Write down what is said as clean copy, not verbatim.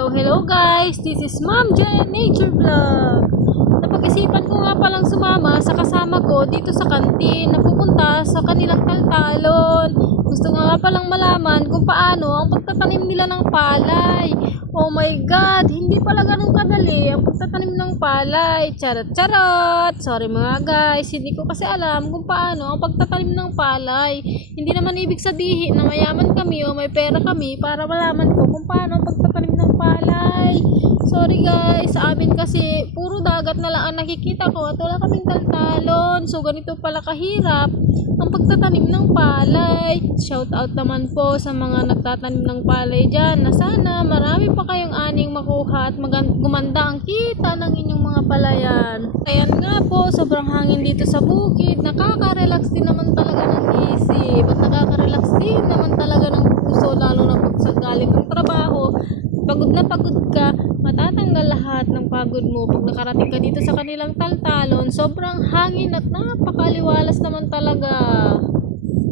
Hello guys! This is Ma'am Jen Nature Vlog. Napag-isipan ko nga palang sumama sa kasama ko dito sa kantin na pupunta sa kanilang taltalon. Gusto nga palang malaman kung paano ang pagtatanim nila ng palay. Oh my God! Hindi pala ganun kadali ang pagtatanim ng palay. Charot charot! Sorry mga guys, hindi ko kasi alam kung paano ang pagtatanim ng palay. Hindi naman ibig sabihin na mayaman kami o may pera kami para malaman ko kung paano ang pagtatanim ng palay. Sorry guys, sa amin kasi puro dagat na lang ang nakikita ko at wala kaming taltalon. So ganito pala kahirap ang pagtatanim ng palay. Shout out naman po sa mga nagtatanim ng palay dyan na sana marami pa kayong aning makuha at gumanda ang kita ng inyong mga palayan. Ayan nga po, sobrang hangin dito sa bukid. Nakaka-relax din naman talaga ng isip at nakaka-relax din naman talaga ng puso, lalo na pag sa galing ng trabaho. Pagod na pagod ka, matatanggal lahat ng pagod mo pag nakarating ka dito sa kanilang taltalon. Sobrang hangin at napakaliwalas naman talaga.